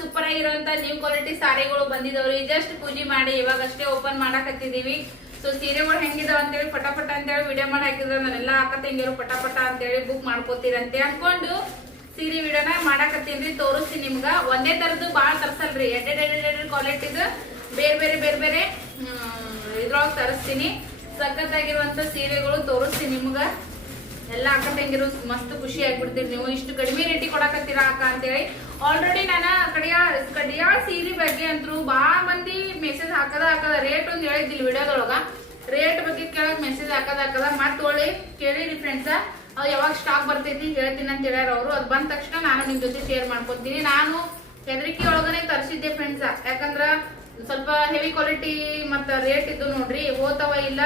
Super ಆಗಿರುವಂತ new quality ಸಾರಿಗಳು ಬಂದಿದವ್ರಿ. Just ಪೂಜೆ ಮಾಡಿ ಇವಾಗಷ್ಟೇ ಓಪನ್ ಮಾಡಾಕತ್ತಿದೀವಿ. ಸೊ ಸೀರೆಗಳು ಹೆಂಗಿದಾವ ಅಂತೇಳಿ ಪಟಾಪಟ ಅಂತೇಳಿ ವಿಡಿಯೋ ಮಾಡಿ ಹಾಕಿದ್ರೆ ನಾನೆಲ್ಲ ಅಕ್ಕ ಪಟಾಪಟ ಅಂತೇಳಿ ಬುಕ್ ಮಾಡ್ಕೋತೀರಂತೆ ಅನ್ಕೊಂಡು ಸೀರೆ ವಿಡಿಯೋನ ಮಾಡಾಕತ್ತೀನ್ರಿ. ತೋರಿಸ್ತೀನಿ ನಿಮ್ಗ. ಒಂದೇ ತರದ್ದು ಬಾಳ್ ತರ್ಸಲ್ರಿ, ಎಡ್ ಕ್ವಾಲಿಟಿದು ಬೇರೆ ಬೇರೆ ಇದ್ರೊಳಗೆ ತರಿಸ್ತೀನಿ. ಸಖತ್ತಾಗಿರುವಂತ ಸೀರೆಗಳು ತೋರಿಸ್ತೀನಿ ನಿಮ್ಗ. ಎಲ್ಲ ಅಕ್ಕ ತಂಗಿರು ಮಸ್ತ್ ಖುಷಿ ಆಗ್ಬಿಡ್ತೀರಿ ನೀವು ಇಷ್ಟು ಕಡಿಮೆ ರೇಟಿಗೆ ಕೊಡಾಕತ್ತೀರಾ ಅಕ್ಕ ಅಂತೇಳಿ. ಆಲ್ರೆಡಿ ನಾನು ಕಡಿಯಾಳ ಸೀರೆ ಬಗ್ಗೆ ಅಂತೂ ಬಾಳ ಮಂದಿ ಮೆಸೇಜ್ ಹಾಕದ ರೇಟ್ ಒಂದು ಹೇಳಿದ್ದಿಲ್ಲ ವಿಡಿಯೋದೊಳಗ. ರೇಟ್ ಬಗ್ಗೆ ಕೇಳಕ್ ಮೆಸೇಜ್ ಹಾಕದ ಮತ್ ಒಳ್ಳೆ ಕೇಳಿರಿ ಫ್ರೆಂಡ್ಸ್. ಅದು ಯಾವಾಗ ಸ್ಟಾಕ್ ಬರ್ತೈತಿ ಹೇಳ್ತೀನಿ ಅಂತ ಹೇಳ್ಯಾರ ಅವರು. ಅದು ಬಂದ ತಕ್ಷಣ ನಾನು ನಿಮ್ ಜೊತೆ ಶೇರ್ ಮಾಡ್ಕೊತೀನಿ. ನಾನು ಹೆದರಿಕೆ ಒಳಗನೆ ತರಿಸಿದ್ದೆ ಫ್ರೆಂಡ್ಸ್. ಯಾಕಂದ್ರ ಸ್ವಲ್ಪ ಹೆವಿ ಕ್ವಾಲಿಟಿ ಮತ್ತ ರೇಟ್ ಇದ್ದು ನೋಡ್ರಿ ಹೋತಾವ ಇಲ್ಲ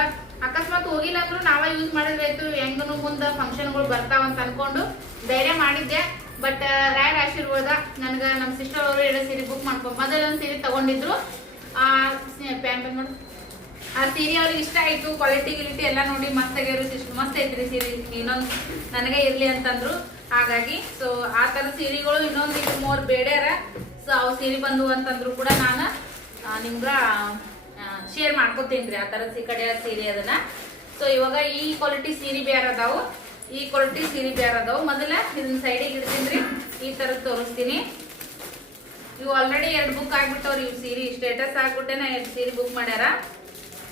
ಅಕಸ್ಮಾತ್ ಹೋಗಿಲ್ಲ ಅಂದ್ರೂ ನಾವ ಯೂಸ್ ಮಾಡಿದ್ರೆ ಆಯ್ತು, ಹೆಂಗನು ಮುಂದ ಫಂಕ್ಷನ್ಗಳು ಬರ್ತಾವಂತ ಅನ್ಕೊಂಡು ಧೈರ್ಯ ಮಾಡಿದ್ದೆ. ಬಟ್ ರಾಯರ ಆಶೀರ್ವಾದ ನನಗ ನಮ್ ಸಿಸ್ಟರ್ ಅವರು 2 ಸೀರೆ ಬುಕ್ ಮಾಡ್ಕೊಂಡು ಮೊದಲೊಂದು ಸೀರೆ ತಗೊಂಡಿದ್ರು. ಆ ಸೀರೆ ಅವ್ರಿಗೆ ಇಷ್ಟ ಆಯ್ತು. ಕ್ವಾಲಿಟಿ ಗಿಲಿಟಿ ಎಲ್ಲ ನೋಡಿ ಮಸ್ತ್ ಆಗ್ಯಾರು, ಮಸ್ತ್ ಐತ್ರಿ ಸೀರೆ, ಇನ್ನೊಂದು ನನಗೆ ಇರ್ಲಿ ಅಂತಂದ್ರು. ಹಾಗಾಗಿ ಸೊ ಆ ತರ ಸೀರೆಗಳು ಇನ್ನೊಂದು ಇದು ಮೂರ್ ಬೇಡ್ಯಾರ. ಸೊ ಅವ್ ಸೀರೆ ಬಂದು ಅಂತಂದ್ರು ಕೂಡ ನಾನು ನಿಮ್ಗ ಶೇರ್ ಮಾಡ್ಕೊತೀನಿ ಆ ತರ ಕಡೆಯ ಸೀರೆ ಅದನ್ನ. ಸೊ ಇವಾಗ ಈ ಕ್ವಾಲಿಟಿ ಸೀರೆ ಬೇರೆ ಅದಾವು, ಈ ಕ್ವಾಲಿಟಿ ಸೀರೆ ಬೇರೆ ಅದಾವು. ಮೊದಲ ಇದನ್ನ ಸೈಡಿಗೆ ಇಡ್ತೀನಿ. ಈ ತರ ತೋರಿಸ್ತೀನಿ. ಇವು ಆಲ್ರೆಡಿ 2 ಬುಕ್ ಆಗ್ಬಿಟ್ಟವ್ರಿ. ಇವ್ ಸೀರೆ ಸ್ಟೇಟಸ್ ಆಗ್ಬಿಟ್ಟೆ ನಾ 2 ಸೀರೆ ಬುಕ್ ಮಾಡ್ಯಾರ.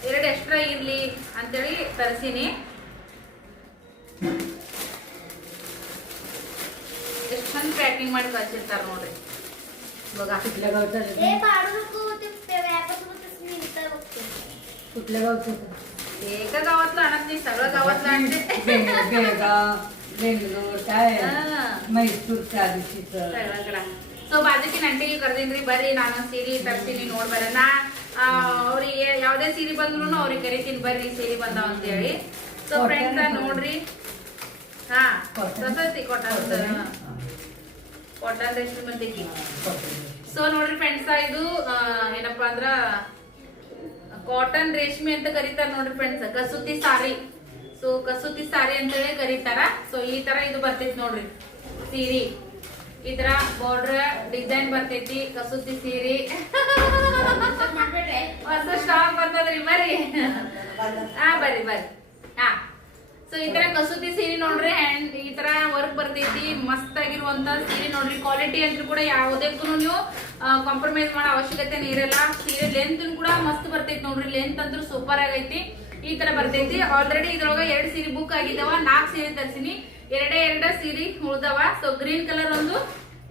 2 ಎಕ್ಸ್ಟ್ರಾ ಇರ್ಲಿ ಅಂತೇಳಿ ತರಿಸೀನಿ. ಎಷ್ಟು ಚಂದ ಪ್ಯಾಕಿಂಗ್ ಮಾಡಿ ಕಳ್ಸಿರ್ತಾರ ನೋಡ್ರಿ. बघा कुठल्या गावचं ते पाडू नको ते व्यापासूनच मिळतं बघते. कुठल्या गावचं एका गावातलं आणत नाही, सगळं गावातलं आणते. बेळगाव बेंगलोर काय मैसूर ಚಾದಿಸಿತ್ತು ಸಗळकडा. ಸೊ ಬಾಜುಕಿ ನಂಟಿಗೆ ಕರೆದಿನ್ರಿ, ಬರ್ರಿ ನಾನು ಸೀರೆ ತರ್ತೀನಿ ನೋಡ್ ಬರೋಣ. ಅವ್ರಿಗೆ ಯಾವ್ದೇ ಸೀರೆ ಬಂದ್ರು ಅವ್ರಿಗೆ ಕರಿತೀನಿ, ಬರ್ರಿ ಸೀರೆ ಬಂದಾವ ಅಂತ ಹೇಳಿ. ಸೊ ಫ್ರೆಂಡ್ಸ್ ನೋಡ್ರಿ, ಹಾ ಸಸತಿ ಕಾಟನ್ ರೇಷ್ಮೆ ಬಂದೈತಿ. ಸೊ ನೋಡ್ರಿ ಫ್ರೆಂಡ್ಸ್, ಇದು ಏನಪ್ಪಾ ಅಂದ್ರ ಕಾಟನ್ ರೇಷ್ಮೆ ಅಂತ ಕರೀತಾರ ನೋಡ್ರಿ ಫ್ರೆಂಡ್ಸ್. ಕಸೂತಿ ಸಾರಿ. ಸೊ ಕಸೂತಿ ಸಾರಿ ಅಂತ ಹೇಳಿ ಕರೀತಾರ. ಸೊ ಈ ತರ ಇದು ಬರ್ತೈತಿ ನೋಡ್ರಿ ಸೀರಿ. ಈ ತರ ಬಾರ್ಡರ್ ಡಿಸೈನ್ ಬರ್ತೈತಿ ಕಸೂತಿ ಸೀರಿ. ಹೊಸ ಸ್ಟಾಕ್ ಬರ್ತದ್ರಿ, ಬರ್ರಿ. ಹಾ ಬರ್ರಿ ಬರ್ರಿ. ಹಾ ಸೊ ಈ ತರ ಕಸೂತಿ ಸೀರೆ ನೋಡ್ರಿ. ಅಂಡ್ ಈ ತರ ವರ್ಕ್ ಬರ್ತೈತಿ, ಮಸ್ತ್ ಆಗಿರುವಂತ ಸೀರೆ ನೋಡ್ರಿ. ಕ್ವಾಲಿಟಿ ಅಂತೂ ಕೂಡ ಯಾವುದಕ್ಕೂ ನೀವು ಕಾಂಪ್ರಮೈಸ್ ಮಾಡೋ ಅವಶ್ಯಕತೆ ಇರಲ್ಲ. ಸೀರೆ ಲೆಂತ್ ಕೂಡ ಮಸ್ತ್ ಬರ್ತೈತಿ ನೋಡ್ರಿ. ಲೆಂತ್ ಅಂತೂ ಸೂಪರ್ ಆಗೈತಿ. ಈ ತರ ಬರ್ತೈತಿ. ಆಲ್ರೆಡಿ ಇದ್ರೊಳಗ 2 ಸೀರೆ ಬುಕ್ ಆಗಿದಾವ, 4 ಸೀರೆ ತರ್ಸಿನಿ. 2 ಸೀರೆ ಉಳ್ದಾವ. ಸೊ ಗ್ರೀನ್ ಕಲರ್ ಒಂದು,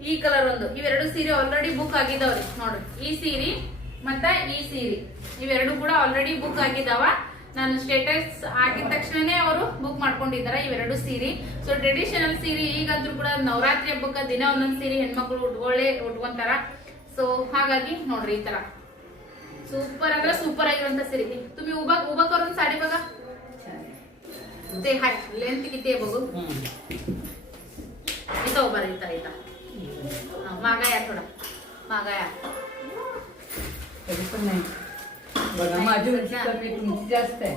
ಈ ಕಲರ್ ಒಂದು, ಇವೆರಡು ಸೀರೆ ಆಲ್ರೆಡಿ ಬುಕ್ ಆಗಿದಾವ್ರಿ ನೋಡ್ರಿ. ಈ ಸೀರೆ ಮತ್ತ ಈ ಸೀರೆ ಇವೆರಡು ಕೂಡ ಆಲ್ರೆಡಿ ಬುಕ್ ಆಗಿದಾವ. ನಾನು ಸ್ಟೇಟಸ್ ಆಗಿದ ತಕ್ಷಣನೇ ಅವರು ಬುಕ್ ಮಾಡ್ಕೊಂಡಿದ್ದಾರೆ ಇವೆರಡು ಸೀರೆ. ಸೊ ಟ್ರೆಡಿಷನಲ್ ಸೀರೆ ಈಗಂದ್ರೂ ಕೂಡ ನವರಾತ್ರಿ ಹಬ್ಬಕ್ಕೆ ದಿನ ಒಂದೊಂದು ಸೀರೆ ಹೆಣ್ಮಕ್ಳು ಉಟ್ಕೊಂತಾರ. ಸೊ ಹಾಗಾಗಿ ನೋಡ್ರಿ ಈ ತರ सुपर ಅಂದ್ರೆ सुपर ಆಗಿರುವಂತ ಸೀರೆ. तुम्ही उभा करून साडी बघा. ते हाय लेंथ किती आहे बघू. इथं उभा राहा इथं. मागा या थोडा मागा या. तरी पण नाही बघा माझी उंची कमी तुमची जास्त आहे.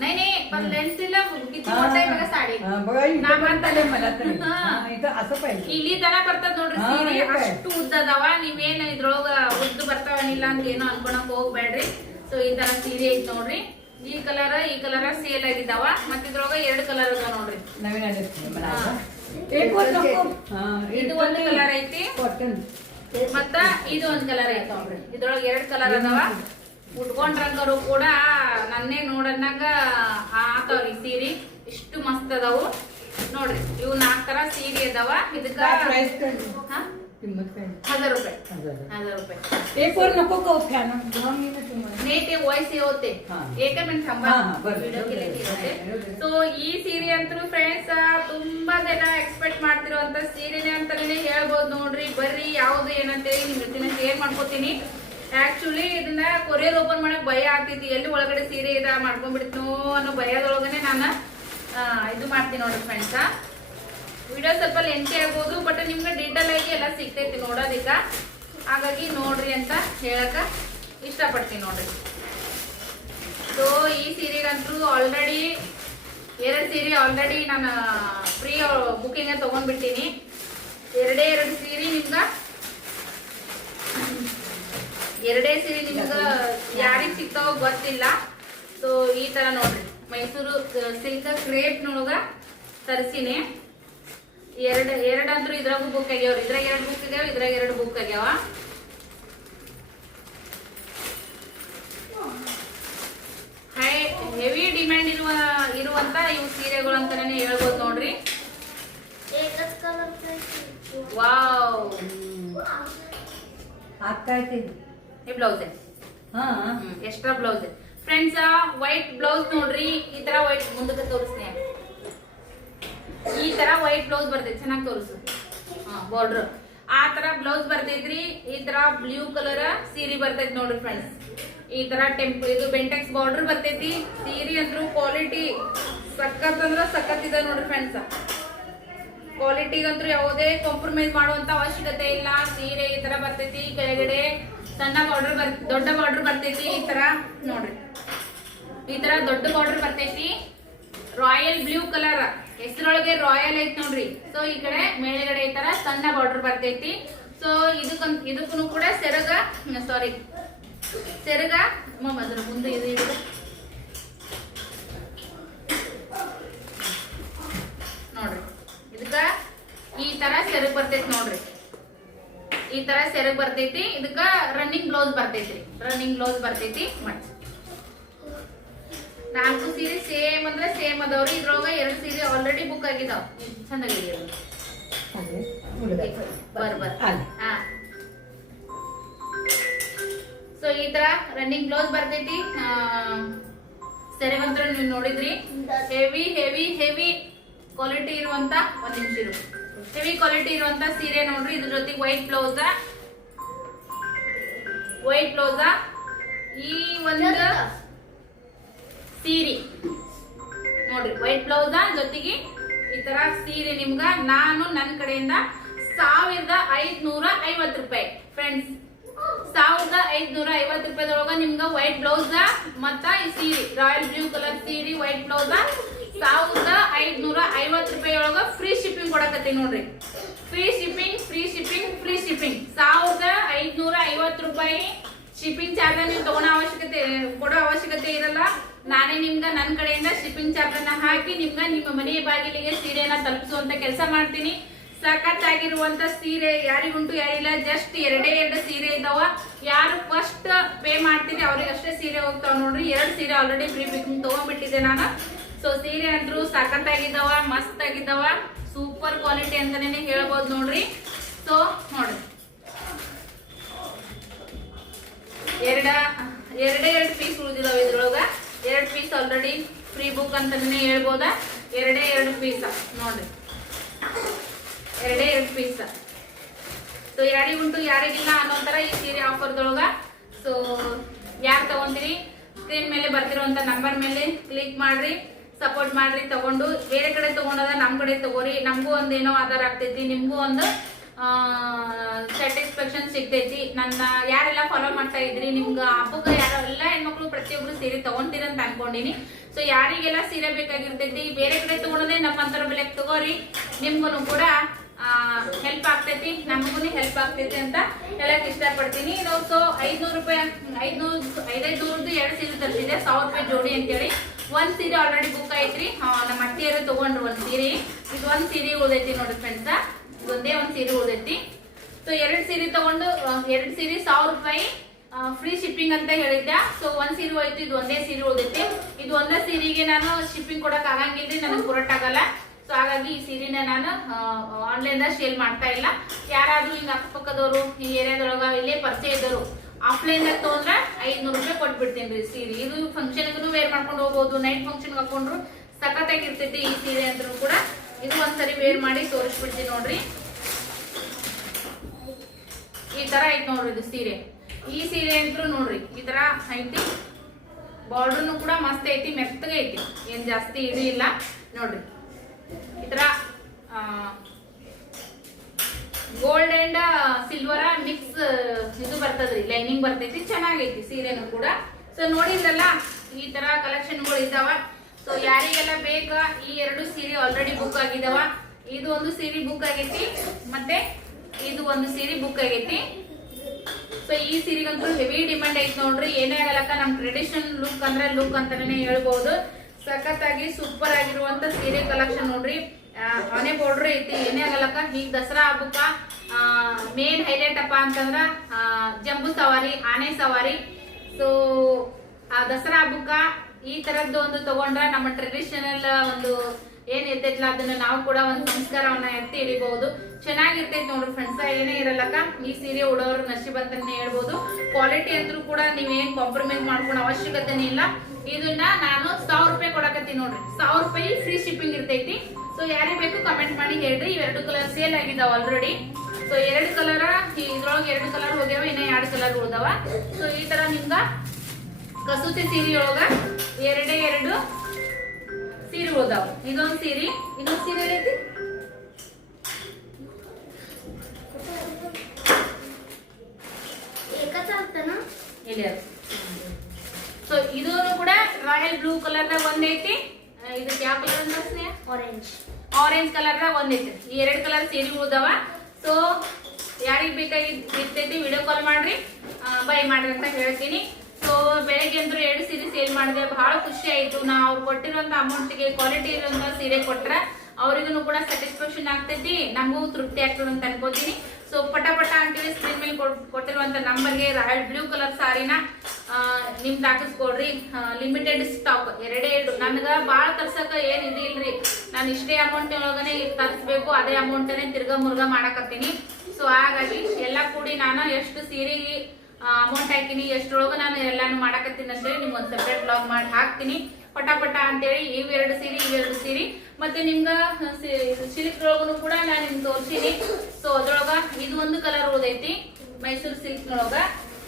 नाही नाही पण लेंथला किती मोठा आहे बघा साडी. बघा ना म्हणताले मला तरी इथं असं पाहिजे. ಇಲ್ಲಿ ತರ ಬರ್ತದ ನೋಡ್ರಿ ಸೀರೆ. ಅಷ್ಟು ಉದ್ದದವ. ನೀವೇನ್ ಇದ್ರೊಳಗ ಉದ್ದ ಬರ್ತಾವನಿಲ್ಲ ಅಂತ ಏನೋ ಅನ್ಕೊಳಕ್ ಹೋಗ್ಬೇಡ್ರಿ. ಸೊ ಈ ತರ ಸೀರೆ ಐತಿ ನೋಡ್ರಿ. ಈ ಕಲರ್ ಸೇಲ್ ಆಗಿದಾವ. ಮತ್ತೆ ಇದ್ರೊಳಗ 2 ಕಲರ್ ಅದಾವ ನೋಡ್ರಿ. ನವೀನ ಇದು ಒಂದು ಕಲರ್ ಐತಿ ಮತ್ತ ಇದು ಒಂದ್ ಕಲರ್ ಐತಿ ನೋಡ್ರಿ. ಇದ್ರೊಳಗ 2 ಕಲರ್ ಅದಾವ. ಉಟ್ಕೊಂಡ್ರಂಗರು ಕೂಡ ನನ್ನೇ ನೋಡನ್ನಾಗ ಆತವ್ರಿ ಸೀರೆ. ಇಷ್ಟು ಮಸ್ತ್ ಅದಾವು ನೋಡ್ರಿ. ಇವು 4 ತರ ಸೀರೆ ಅದಾವ. ಇದಕ್ಕ 1000 रुपये. 1000 रुपये. एक और नको का फॅन नाही ते वॉइस हे होते. एक मिनिट थांबा, ವಿಡಿಯೋ ಕೇಳಿರುತ್ತೆ. ಸೊ ಈ ಸೀರೆ ಅಂತೂ ಫ್ರೆಂಡ್ಸ್ ತುಂಬಾ ಜನ ಎಕ್ಸ್ಪೆಕ್ಟ್ ಮಾಡ್ತಿರುವಂತ ಸೀರೆನೆ ಅಂತಾನೆ ಹೇಳ್ಬೋದು ನೋಡ್ರಿ. ಬರ್ರಿ ಯಾವ್ದು ಏನಂತೇಳಿ ನಿಮ್ ಜೊತೆ ಶೇರ್ ಮಾಡ್ಕೋತೀನಿ. ಆಕ್ಚುಲಿ ಇದನ್ನ ಕೊರಿಯರ್ ಓಪನ್ ಮಾಡಕ್ ಭಯ ಆಗ್ತೈತಿ. ಎಲ್ಲಿ ಒಳಗಡೆ ಸೀರೆ ಇದ ಮಾಡ್ಕೊಂಡ್ಬಿಡ್ತೀನೋ ಅನ್ನೋ ಭಯದೊಳಗನೆ ನಾನು ಇದು ಮಾಡ್ತೀನಿ ನೋಡ್ರಿ ಫ್ರೆಂಡ್ಸ್. ವಿಡಿಯೋ ಸ್ವಲ್ಪ ಲೆಂತಿ ಆಗ್ಬೋದು, ಬಟ್ ನಿಮ್ಗೆ ಡೀಟೇಲ್ ಆಗಿ ಎಲ್ಲ ಸಿಗ್ತೈತಿ ನೋಡೋದಿಕ್ಕ. ಹಾಗಾಗಿ ನೋಡ್ರಿ ಅಂತ ಹೇಳಕ ಇಷ್ಟಪಡ್ತೀನಿ ನೋಡ್ರಿ. ಸೊ ಈ ಸೀರೆಗಂತೂ ಆಲ್ರೆಡಿ 2 ಸೀರೆ ಆಲ್ರೆಡಿ ನಾನು ಫ್ರೀ ಬುಕಿಂಗ್ ತಗೊಂಡ್ಬಿಟ್ಟಿನಿ. 2 ಸೀರೆ ನಿಮ್ಗ ಎರಡೇ ಸೀರೆ ನಿಮ್ಗ ಯಾರಿಗ್ ಸಿಗ್ತಾವ ಗೊತ್ತಿಲ್ಲ. ಸೊ ಈ ತರ ನೋಡ್ರಿ ಮೈಸೂರು ಸಿಲ್ಕ್ ಕ್ರೇಪ್ ನೊಳಗ ತರಿಸಿನಿ. ಎರಡಂತ್ರು ಇದ್ರಾಗೂ ಬುಕ್ ಆಗ್ಯಾವ್ರಿ. ಇದ್ರಾಗ 2 ಬುಕ್ ಆಗ್ಯಾವ, ಇದ್ರಾಗ 2 ಬುಕ್ ಆಗ್ಯಾವ. ಹೆವಿ ಡಿಮ್ಯಾಂಡ್ ಇರುವಂತ ಇವು ಸೀರೆಗಳು ಅಂತಾನೆ ಹೇಳ್ಬೋದು ನೋಡ್ರಿ. एकच कलर ವಾವ್, ಆಗ್ತಾ ಇದ್ದೀನಿ. ಈ ಬ್ಲೌಸ್ ಹಾ extra blouse friends. White blouse ನೋಡ್ರಿ, ಈ ತರ ವೈಟ್ ಮುಂದಕ್ಕೆ ತೋರಿಸ್ತೀನಿ. ಈ ತರ ವೈಟ್ ಬ್ಲೌಸ್ ಬರ್ತೈತಿ, ಚೆನ್ನಾಗಿ ತೋರಿಸು. ಬಾರ್ಡರ್ ಆ ತರ ಬ್ಲೌಸ್ ಬರ್ತೈತ್ರಿ. ಈ ತರ ಬ್ಲೂ ಕಲರ್ ಸೀರೆ ಬರ್ತೈತಿ ನೋಡ್ರಿ ಫ್ರೆಂಡ್ಸ್. ಈ ತರ ಇದು ಬೆಂಟೆಕ್ಸ್ ಬಾರ್ಡರ್ ಬರ್ತೈತಿ. ಸೀರೆ ಅಂದ್ರೂ ಕ್ವಾಲಿಟಿ ಸಖತ್ ಅಂದ್ರ ಸಖತ್ ಇದೆ ನೋಡ್ರಿ ಫ್ರೆಂಡ್ಸ್. ಕ್ವಾಲಿಟಿಗಂತೂ ಯಾವುದೇ ಕಾಂಪ್ರಮೈಸ್ ಮಾಡುವಂತ ಅವಶ್ಯಕತೆ ಇಲ್ಲ. ಸೀರೆ ಈ ತರ ಬರ್ತೈತಿ. ಕೆಳಗಡೆ ಸಣ್ಣ ಬಾರ್ಡರ್ ದೊಡ್ಡ ಬಾರ್ಡರ್ ಬರ್ತೈತಿ. ಈ ತರ ನೋಡ್ರಿ, ಈ ತರ ದೊಡ್ಡ ಬಾರ್ಡರ್ ಬರ್ತೈತಿ. ರಾಯಲ್ ಬ್ಲೂ ಕಲರ್, ಹೆಸರೊಳಗೆ ರಾಯಲ್ ಐತಿ ನೋಡ್ರಿ. ಸೊ ಈ ಕಡೆ ಮೇಲ್ಗಡೆ ಈ ತರ ಸಣ್ಣ ಬಾರ್ಡರ್ ಬರ್ತೈತಿ. ಸೊ ಇದಕ್ಕೂ ಕೂಡ ಸೆರಗ ಅದ್ರ ಮುಂದೆ ಇದು ನೋಡ್ರಿ. ಇದಕ್ಕ ಈ ತರ ಸೆರಗ್ ಬರ್ತೈತಿ ನೋಡ್ರಿ. ಈ ತರ ಸೆರಗ್ ಬರ್ತೈತಿ. ಇದಕ್ಕ ರನ್ನಿಂಗ್ ಬ್ಲೌಸ್ ಬರ್ತೈತ್ರಿ. ರನ್ನಿಂಗ್ ಬ್ಲೌಸ್ ಬರ್ತೈತಿ. 4 ಸೀರೆ ಸೇಮ್ ಅಂದ್ರೆ ಸೇಮ್ ಅದಾವ್ರಿ. ಇದ್ರೊಳಗ 2 ಸೀರೆ ಆಲ್ರೆಡಿ ಬುಕ್ ಆಗಿದಾವ. ಚಂದಾಗಿದೆ ಬರ್ ಹಾ. ಸೊ ಈ ತರ ರನ್ನಿಂಗ್ ಬ್ಲೌಸ್ ಬರ್ತೈತಿ. ಸೆರಗಂತ್ರ ನೀವು ನೋಡಿದ್ರಿ. ಹೆವಿ ಹೆವಿ ಹೆವಿ ಕ್ವಾಲಿಟಿ ಇರುವಂತ ಹೆವಿ ಕ್ವಾಲಿಟಿ ಇರುವಂತ ಸೀರೆ ನೋಡ್ರಿ. ಇದ್ರ ಜೊತೆಗೆ ವೈಟ್ ಬ್ಲೌಸ್ ಈ ಒಂದು ಸೀರೆ ನೋಡ್ರಿ. ವೈಟ್ ಬ್ಲೌಸ್ ಜೊತೆಗೆ ಈ ತರ ಸೀರೆ ನಿಮ್ಗ ನಾನು ನನ್ನ ಕಡೆಯಿಂದ 1550 ರೂಪಾಯಿ ಫ್ರೆಂಡ್ಸ್. 1550 ರೂಪಾಯಿದೊಳಗ ನಿಮ್ಗ ವೈಟ್ ಬ್ಲೌಸ್ ಮತ್ತ ಈ ಸೀರೆ ರಾಯಲ್ ಬ್ಲೂ ಕಲರ್ ಸೀರೆ ವೈಟ್ ಬ್ಲೌಸ್ 1550 ರೂಪಾಯಿ ಒಳಗ ಫ್ರೀ ಶಿಪ್ಪಿಂಗ್ ಕೊಡಕತ್ತಿ ನೋಡ್ರಿ. ಫ್ರೀ ಶಿಪ್ಪಿಂಗ್ 1550 ರೂಪಾಯಿ ಶಿಪ್ಪಿಂಗ್ ಚಾರ್ಜ್ ನೀವು ಕೊಡೋ ಅವಶ್ಯಕತೆ ಇರಲ್ಲ. ನಾನೇ ನಿಮ್ಗ ನನ್ನ ಕಡೆಯಿಂದ ಶಿಪ್ಪಿಂಗ್ ಚಾರ್ಜ್ ಅನ್ನ ಹಾಕಿ ನಿಮ್ಗ ನಿಮ್ಮ ಮನೆಯ ಬಾಗಿಲಿಗೆ ಸೀರೆಯನ್ನ ತಲುಪಿಸುವಂತ ಕೆಲಸ ಮಾಡ್ತೀನಿ. ಸಖತ್ ಆಗಿರುವಂತ ಸೀರೆ ಯಾರಿಗುಂಟು ಯಾರಿಲ್ಲ. ಜಸ್ಟ್ 2 ಸೀರೆ ಇದಾವ. ಯಾರು ಫಸ್ಟ್ ಪೇ ಮಾಡ್ತೀರಿ ಅವ್ರಿಗೆ ಅಷ್ಟೇ ಸೀರೆ ಹೋಗ್ತಾವ ನೋಡ್ರಿ. 2 ಸೀರೆ ಆಲ್ರೆಡಿ ಪ್ರೀ ಬುಕಿಂಗ್ ತಗೊಂಡ್ಬಿಟ್ಟಿದ್ದೆ ನಾನು. ಸೊ ಸೀರೆ ಅಂದ್ರು ಸಖತ್ ಆಗಿದ್ದಾವ, ಮಸ್ತ್ ಆಗಿದ್ದಾವ, ಸೂಪರ್ ಕ್ವಾಲಿಟಿ ಅಂತಾನೆ ಹೇಳ್ಬೋದು ನೋಡ್ರಿ. ಸೊ ನೋಡ್ರಿ, 2 ಪೀಸ್ ಉಳಿದಿದಾವ. ಇದ್ರೊಳಗ 2 ಪೀಸ್ ಆಲ್ರೆಡಿ ಫ್ರೀ ಬುಕ್ ಅಂತಾನೆ ಹೇಳ್ಬೋದ. 2 ಪೀಸ್ ನೋಡ್ರಿ, 2 ಪೀಸ್. ಸೊ ಯಾರಿಗುಂಟು ಯಾರಿಗಿಲ್ಲ ಅನ್ನೋ ತರ ಈ ಸೀರೆ ಆಫರ್ದೊಳಗ. ಸೊ ಯಾರು ತಗೊಂತೀರಿ ಸ್ಕ್ರೀನ್ ಮೇಲೆ ಬರ್ತಿರುವಂತ ನಂಬರ್ ಮೇಲೆ ಕ್ಲಿಕ್ ಮಾಡ್ರಿ, ಸಪೋರ್ಟ್ ಮಾಡ್ರಿ. ತಗೊಂಡು ಬೇರೆ ಕಡೆ ತಗೊಂಡದ ನಮ್ ಕಡೆ ತಗೋರಿ. ನಮಗೂ ಒಂದೇನೋ ಆಧಾರ ಆಗ್ತೈತಿ, ನಿಮ್ಗೂ ಒಂದು ಸ್ಯಾಟಿಸ್ಫ್ಯಾಕ್ಷನ್ ಸಿಗ್ತೈತಿ. ನನ್ನ ಯಾರೆಲ್ಲ ಫಾಲೋ ಮಾಡ್ತಾ ಇದ್ರಿ, ನಿಮ್ಗ ಹಬ್ಬಕ್ಕೆ ಯಾರೆಲ್ಲ ಹೆಣ್ಮಕ್ಳು ಪ್ರತಿಯೊಬ್ರು ಸೀರೆ ತಗೊಂತೀರಂತ ಅನ್ಕೊಂಡಿನಿ. ಸೊ ಯಾರಿಗೆಲ್ಲ ಸೀರೆ ಬೇಕಾಗಿರ್ತೈತಿ ಬೇರೆ ಕಡೆ ತಗೊಂಡದೆ ನಮ್ಮಂತರ ಬೆಲೆ ತಗೋರಿ. ನಿಮ್ಗೂ ಕೂಡ ಹೆಲ್ಪ್ ಆಗ್ತೈತಿ, ನಮಗೂ ಹೆಲ್ಪ್ ಆಗ್ತೈತಿ ಅಂತ ಹೇಳಕ್ ಇಷ್ಟಪಡ್ತೀನಿ. ಸೊ 500 ರೂಪಾಯಿ 500 2 ಸೀರೆ ತರಿಸಿದೆ. 1000 ರೂಪಾಯಿ ಜೋಡಿ ಅಂತೇಳಿ. 1 ಸೀರೆ ಆಲ್ರೆಡಿ ಬುಕ್ ಐತ್ರಿ. ನಮ್ಮ ಅತ್ತಿಯರು ತಗೊಂಡ್ರು 1 ಸೀರೆ. ಇದು 1 ಸೀರೆ ಉಳ್ದೈತಿ ನೋಡ್ರಿ ಫ್ರೆಂಡ್ಸ್. ಇದೊಂದೇ 1 ಸೀರೆ ಉಳ್ದೈತಿ. ಸೊ 2 ಸೀರೆ ತಗೊಂಡು 2 ಸೀರೆ 1000 ರೂಪಾಯಿ ಫ್ರೀ ಶಿಪ್ಪಿಂಗ್ ಅಂತ ಹೇಳಿದ್ದೆ. ಸೊ 1 ಸೀರೆ ಹೋಯ್ತು. ಇದು ಒಂದೇ ಸೀರೆ ಉಳ್ದೈತಿ. ಇದು ಒಂದೇ ಸೀರೆಗೆ ನಾನು ಶಿಪ್ಪಿಂಗ್ ಕೊಡಕ್ ಆಗಂಗಿಲ್ರಿ, ನನಗೆ ಪುರಟ್ಟಾಗಲ್ಲ. ಸೊ ಹಾಗಾಗಿ ಈ ಸೀರೆನ ನಾನು ಆನ್ಲೈನ್ ಸೇಲ್ ಮಾಡ್ತಾ ಇಲ್ಲ. ಯಾರಾದ್ರೂ ಹಿಂಗ ಅಕ್ಕಪಕ್ಕದವರು ಈ ಏರಿಯಾದೊಳಗ ಇಲ್ಲೇ ಪರಿಚಯ ಇದ್ದವರು ಆಫ್ಲೈನ್ ತಗೊಂಡ್ರೆ 500 ರೂಪಾಯಿ ಕೊಟ್ಬಿಡ್ತೀನಿ ಸೀರೆ. ಇದು ಫಂಕ್ಷನ್ಗೂ ವೇರ್ ಮಾಡ್ಕೊಂಡು ಹೋಗ್ಬೋದು. ನೈಟ್ ಫಂಕ್ಷನ್ ಹಾಕೊಂಡ್ರು ಸಖತ್ತಾಗಿರ್ತೈತಿ ಈ ಸೀರೆ ಅಂದ್ರೂ ಕೂಡ. ಇದು ಒಂದ್ಸರಿ ವೇರ್ ಮಾಡಿ ತೋರಿಸ್ಬಿಡ್ತೀನಿ ನೋಡ್ರಿ. ಈ ತರ ಐತಿ ನೋಡ್ರಿ ಇದು ಸೀರೆ. ಈ ಸೀರೆ ಅಂತೂ ನೋಡ್ರಿ ಈ ತರ ಐತಿ. ಬಾರ್ಡರ್ನು ಕೂಡ ಮಸ್ತ್ ಐತಿ, ಮೆತ್ತಗೆ ಐತಿ, ಏನ್ ಜಾಸ್ತಿ ಇದು ಇಲ್ಲ ನೋಡ್ರಿ. ಈ ತರ ಗೋಲ್ಡ್ ಅಂಡ್ ಸಿಲ್ವರ್ ಮಿಕ್ಸ್ ಇದು ಬರ್ತದ್ರಿ, ಲೈನಿಂಗ್ ಬರ್ತೈತಿ. ಚೆನ್ನಾಗೈತಿ ಸೀರೆನು ಕೂಡ. ಸೊ ನೋಡಿದ್ರಲ್ಲ ಈ ತರ ಕಲೆಕ್ಷನ್ಗಳು ಇದ್ದಾವ. ಸೊ ಯಾರಿಗೆಲ್ಲ ಬೇಕಾ ಈ 2 ಸೀರೆ ಆಲ್ರೆಡಿ ಬುಕ್ ಆಗಿದಾವ. ಇದು ಒಂದು ಸೀರೆ ಬುಕ್ ಆಗೈತಿ, ಮತ್ತೆ ಇದು ಒಂದು ಸೀರೆ ಬುಕ್ ಆಗೈತಿ. ಸೊ ಈ ಸೀರೆಗಂತೂ ಹೆವಿ ಡಿಮಾಂಡ್ ಐತಿ ನೋಡ್ರಿ. ಏನೇ ಆಗಲಕ್ಕ ನಮ್ ಟ್ರೆಡಿಷನಲ್ ಲುಕ್ ಅಂದ್ರೆ ಲುಕ್ ಅಂತಾನೆ ಹೇಳ್ಬಹುದು. ಸಖತ್ತಾಗಿ ಸೂಪರ್ ಆಗಿರುವಂತ ಸೀರೆ ಕಲೆಕ್ಷನ್ ನೋಡ್ರಿ. ಆನೆ ಬಾರ್ಡರ್ ಐತಿ. ಏನೇ ಆಗಲಕ್ಕ ಈಗ ದಸರಾ ಹಬ್ಬಕ್ಕ ಮೇನ್ ಹೈಲೈಟ್ ಅಪ್ಪ ಅಂತಂದ್ರ ಜಂಬೂ ಸವಾರಿ, ಆನೆ ಸವಾರಿ. ಸೊ ಆ ದಸರಾ ಹಬ್ಬಕ್ಕ ಈ ತರದ್ದು ಒಂದು ತಗೊಂಡ್ರ ನಮ್ಮ ಟ್ರೆಡಿಷನಲ್ ಒಂದು ಏನ್ ಇರ್ತೈತಲ್ಲ ಅದನ್ನ ನಾವು ಕೂಡ ಒಂದು ಸಂಸ್ಕಾರವನ್ನ ಎತ್ತಿ ಹಿಡಿಬಹುದು. ಚೆನ್ನಾಗಿರ್ತೈತಿ ನೋಡ್ರಿ ಫ್ರೆಂಡ್ಸ್. ಏನೇ ಇರಲ್ಲಕ್ಕ ಈ ಸೀರೆ ಉಡೋರು ನಶೀಬ್ ಅಂತಾನೆ ಹೇಳ್ಬೋದು. ಕ್ವಾಲಿಟಿ ಅಂತೂ ಕೂಡ ನೀವೇನ್ ಕಾಂಪ್ರಮೈಸ್ ಮಾಡ್ಕೊಳೋ ಅವಶ್ಯಕತೆನೇ ಇಲ್ಲ. ಇದನ್ನ ನಾನು 1000 ರೂಪಾಯಿ ಕೊಡಕತ್ತೀನಿ ನೋಡ್ರಿ. 1000 ರೂಪಾಯಿ ಫ್ರೀ ಶಿಪ್ಪಿಂಗ್ ಇರ್ತೈತಿ. ಸೊ ಯಾರಿಗೆ ಬೇಕು ಕಮೆಂಟ್ ಮಾಡಿ ಹೇಳ್ರಿ. ಇವೆರಡು ಕಲರ್ ಸೇಲ್ ಆಗಿದಾವ ಆಲ್ರೆಡಿ. ಸೊ 2 ಕಲರ್ ಇದ್ರೊಳಗೆ 2 ಕಲರ್ ಹೋಗ್ಯಾವ, ಇನ್ನ 2 ಕಲರ್ ಉಳ್ದಾವ. ಸೊ ಈ ತರ ನಿಮ್ಗ ಕಸೂತಿ ಸೀರೆಯೊಳಗ 2 ಸೀರೆ ಉಳ್ದಾವ. ಇದೊಂದು ಸೀರೆ, ಇನ್ನೊಂದು ಸೀರೆ ಐತಿ. ಇಲ್ಲಿ ಸೊ ಇದು ಕೂಡ ರಾಯಲ್ ಬ್ಲೂ ಕಲರ್ ದಾಗ ಒಂದೈತಿ. ಇದಕ್ಕೆ ಯಾವ ಕಲರ್ ಅಂತ? ಆರೆಂಜ್ ಕಲರ್ ದಾಗ ಒಂದೈತಿ. ಈ 2 ಕಲರ್ ಸೀರೆ ಉಳ್ದಾವ. ಸೊ ಯಾರಿಗ್ ಬೇಕಾಗಿರ್ತೈತಿ ವಿಡಿಯೋ ಕಾಲ್ ಮಾಡ್ರಿ, ಬೈ ಮಾಡ್ರಿ ಅಂತ ಹೇಳ್ತೀನಿ. ಸೊ ಬೆಳಗ್ಗೆ ಅಂದ್ರೆ 2 ಸೀರೆ ಸೇಲ್ ಮಾಡಿದೆ. ಬಹಳ ಖುಷಿ ಆಯ್ತು. ನಾ ಅವ್ರು ಕೊಟ್ಟಿರುವಂತ ಅಮೌಂಟ್ಗೆ ಕ್ವಾಲಿಟಿ ಇರುವಂತ ಸೀರೆ ಕೊಟ್ರ ಅವ್ರಿಗೂ ಕೂಡ ಸ್ಯಾಟಿಸ್ಫ್ಯಾಕ್ಷನ್ ಆಗ್ತೈತಿ, ನಮಗೂ ತೃಪ್ತಿ ಆಗ್ತದೆ ಅಂತ ಅನ್ಕೋತೀನಿ. ಸೊ ಪಟ ಅಂತೇಳಿ ಸ್ಕ್ರೀನ್ ಮೇಲೆ ಕೊಟ್ಟಿರುವಂತ ನಂಬರ್ಗೆ ರಾಯಲ್ ಬ್ಲೂ ಕಲರ್ ಸಾರಿನ ನಿಮ್ಗೆ ಹಾಕಿಸ್ಕೊಡ್ರಿ. ಲಿಮಿಟೆಡ್ ಸ್ಟಾಕ್ 2 ನನಗ ಬಾಳ ತರ್ಸಕ ಏನ್ ಇದಿಲ್ರಿ. ನಾನು ಇಷ್ಟೇ ಅಮೌಂಟ್ ಒಳಗನೆ ತರಿಸ್ಬೇಕು, ಅದೇ ಅಮೌಂಟನೇ ತಿರ್ಗಾ ಮುರ್ಗಾ ಮಾಡಕತ್ತೀನಿ. ಸೊ ಹಾಗಾಗಿ ಎಲ್ಲ ಕೂಡಿ ನಾನು ಎಷ್ಟು ಸೀರೆಗೆ ಅಮೌಂಟ್ ಹಾಕಿನಿ, ಎಷ್ಟರೊಳಗ ನಾನು ಎಲ್ಲಾನು ಮಾಡಕತ್ತೀನಿ ಅಂತೇಳಿ ನಿಮ್ಗೆ ಒಂದು ಸೆಪರೇಟ್ ಬ್ಲಾಗ್ ಮಾಡಿ ಹಾಕ್ತೀನಿ. ಪಟ ಅಂತೇಳಿ ಇವೆರಡು ಸೀರೆ ಮತ್ತೆ ನಿಮ್ಗ ಸಿಲ್ಕ್ ಒಳಗೂ ಕೂಡ ನಾನು ನಿಮ್ಗೆ ತೋರಿಸಿನಿ. ಸೊ ಅದ್ರೊಳಗ ಇದು ಒಂದು ಕಲರ್ ಉಳಿದೈತಿ ಮೈಸೂರು ಸಿಲ್ಕ್ ನೊಳಗ.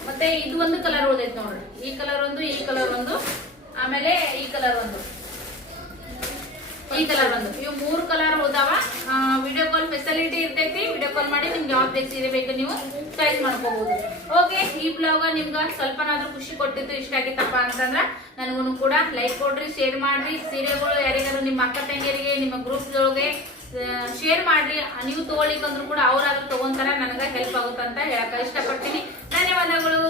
ಮತ್ತೆ ಇದು ಒಂದು ಕಲರ್ ಉಳಿದೈತಿ ನೋಡ್ರಿ. ಈ ಕಲರ್ ಒಂದು, ಈ ಕಲರ್ ಒಂದು, ಆಮೇಲೆ ಈ ಕಲರ್ ಒಂದು, ಈ ಕಲರ್ ಒಂದು. ಇವು 3 ಕಲರ್ ಉಳ್ದಾವ. ವಿಡಿಯೋ ಕಾಲ್ ಫೆಸಿಲಿಟಿ ಇರ್ತೈತಿ. ವಿಡಿಯೋ ಕಾಲ್ ಮಾಡಿ ನಿಮ್ಗೆ ಯಾವ್ದು ಸೀರೆ ಬೇಕು ನೀವು ಚಾಯ್ಸ್ ಮಾಡ್ಕೋಬಹುದು. ಓಕೆ, ಈ ಬ್ಲಾಗ್ ನಿಮ್ಗೆ ಸ್ವಲ್ಪನಾದ್ರೂ ಖುಷಿ ಕೊಟ್ಟಿದ್ದು, ಇಷ್ಟ ಆಗಿತ್ತಪ್ಪ ಅಂತಂದ್ರ ನನಗೂ ಕೂಡ ಲೈಕ್ ಕೊಡ್ರಿ, ಶೇರ್ ಮಾಡ್ರಿ. ಸೀರೆಗಳು ಯಾರಿಗಾರು ನಿಮ್ಮ ಅಕ್ಕ ತಂಗಿಯರಿಗೆ ನಿಮ್ಮ ಗ್ರೂಪ್ ಒಳಗೆ ಶೇರ್ ಮಾಡ್ರಿ. ನೀವು ತಗೊಳ್ಳಿಕ್ಕಂದ್ರೂ ಕೂಡ ಅವ್ರಾದ್ರೂ ತಗೊಂತಾರ, ನನಗ ಹೆಲ್ಪ್ ಆಗುತ್ತಂತ ಹೇಳಕ್ ಇಷ್ಟಪಡ್ತೀನಿ. ಧನ್ಯವಾದಗಳು.